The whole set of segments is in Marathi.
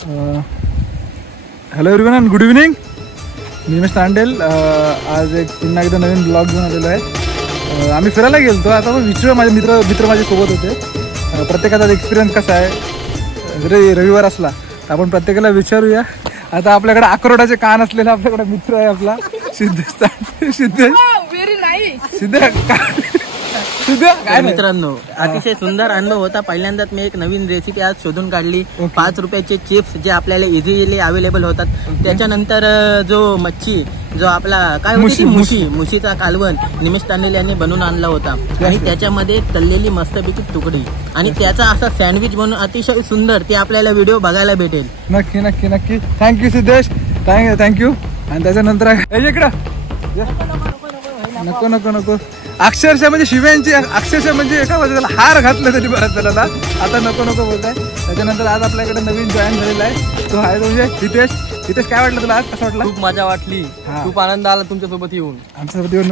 Hello everyone, good evening. Nimesh Tandel. आज एक पुन्हा एकदा नवीन ब्लॉग घेऊन आलेलो आहे. आम्ही फिरायला गेलो. आता आपण विचारूया, माझे मित्र माझ्यासोबत होते. प्रत्येकाचा एक्सपिरियन्स कसा आहे. जरी रविवार असला तर आपण प्रत्येकाला विचारूया. आता आपल्याकडे अक्रोडाचे कान असलेला आपल्याकडे मित्र आहे आपला काय मित्रांनो, अतिशय सुंदर अनुभव होता. पहिल्यांदाच मी एक नवीन रेसिपी आज शोधून काढली. 5 रुपयाचे चिप्स जे आपल्याला इझिली अवेलेबल होतात. त्याच्यानंतर जो आपला काय होती मुशीचा कालवण निमेश तांडेल यांनी बनवून आणला होता. आणि त्याच्यामध्ये तळलेली मस्तपैकी तुकडी आणि त्याचा असा सँडविच बनवून अतिशय सुंदर ते आपल्याला व्हिडिओ बघायला भेटेल. नक्की नक्की नक्की. Thank you Siddhesh, thank you. आणि त्याच्यानंतर इकडं नको नको नको. अक्षरशः म्हणजे शिव्यांची अक्षरशः म्हणजे एका त्याला हार घातलं तरी बरं त्याला ना. आता नको नको बोलताय. त्याच्यानंतर आज आपल्याकडे नवीन जॉईन झालेला आहे. तो आहे म्हणजे हितेश. काय वाटलं तुला आज? कसं वाटलं? खूप मजा वाटली, खूप आनंद आला तुमच्यासोबत येऊन. आमच्यासोबत येऊन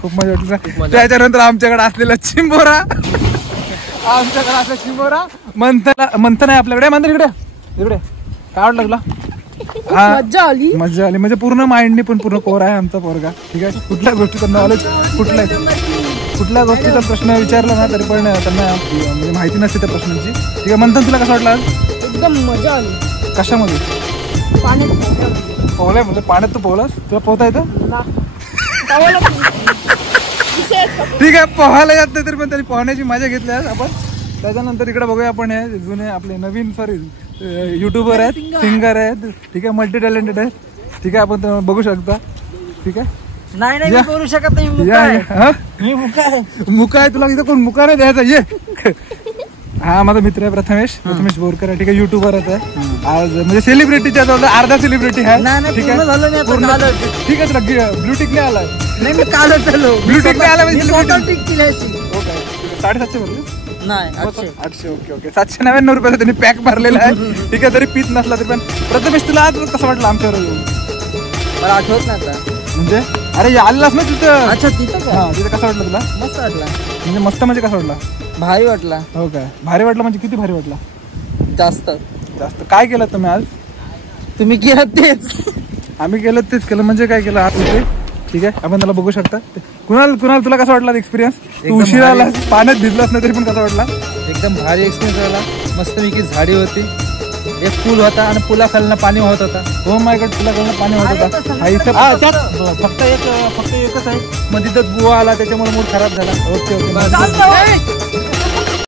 खूप मजा वाटली. त्याच्यानंतर आमच्याकडे असलेला चिंबोरा मंथन आहे आपल्याकडे. मंथन इकडे काय वाटलं तुला? मजा आली म्हणजे पूर्ण माइंडनी पण पूर्ण कोर आहे आमचा पोरगा. ठीक आहे. कुठल्या गोष्टीचं नॉलेज कुठल्या गोष्टीचा प्रश्न विचारला ना तरी पण त्यांना म्हणजे माहिती नसते त्या प्रश्नांची. ठीक आहे. मंथन तुला कसं वाटलं आज? एकदम मजा आली. कशामध्ये? पोहलाय म्हणजे पाण्यात तू पोहलास? तुला पोहता येतं? ठीक आहे. पोहायला येत नाही तरी पण तरी पोहण्याची मजा घेतली आज आपण. त्याच्यानंतर इकडे बघूया आपण हे जुने आपले नवीन युट्यूबर आहेत, सिंगर आहेत. ठीक आहे. मल्टी टॅलेंटेड आहेत. ठीक आहे. आपण बघू शकता. ठीक आहे. नाही बोलू शकत नाही. मुका आहे तुला. इथं कोण मुका नाही द्यायचा. ये हा माझा मित्र आहे प्रथमेश बोरकर आहे. ठीक आहे. युट्यूबरच आहे. आज म्हणजे सेलिब्रिटीच्या जवळ अर्धा सेलिब्रिटी आहे. ठीक आहे. ठीक आहे. तुला ब्लूटिक नाही आलाय? ब्लूटिक नाही आला म्हणजे 750 भरले नाही 800. ओके. 799 रुपयाचा त्यांनी पॅक भरलेला आहे. ठीक आहे. तरी पीत नसला तरी पण. प्रथमेश तुला आज कसं वाटलं आमच्यावर येऊन? मला आठवत नाही आता. म्हणजे अरे आलेलास ना तिथं. अच्छा तिथं तिथं कसं वाटलं तुला? मस्त वाटला. म्हणजे मस्त म्हणजे कसं वाटला? भारी वाटला. हो काय? भारी वाटलं म्हणजे किती भारी वाटला? जास्त. काय केलं तुम्ही आज? तुम्ही केलं तेच. आम्ही केलं तेच केलं. म्हणजे काय केलं आज? ठीक आहे. आपण त्याला बघू शकता. कुणाल तुला कसं वाटला एक्सपिरियन्स? तू उशिरा आलास, पाण्यात भिजलास नाही तरी पण कसा वाटला? एकदम भारी एक्सपिरियन्स झाला. मस्तपैकी झाडी होती, एक पूल होता आणि पुलाखालनं पाणी होत होता. हो माय गॉड, पुलाखालनं पाणी होत होता. फक्त एकच आहे. मग तिथं बुवा आला त्याच्यामुळे मूड खराब झाला. ओके.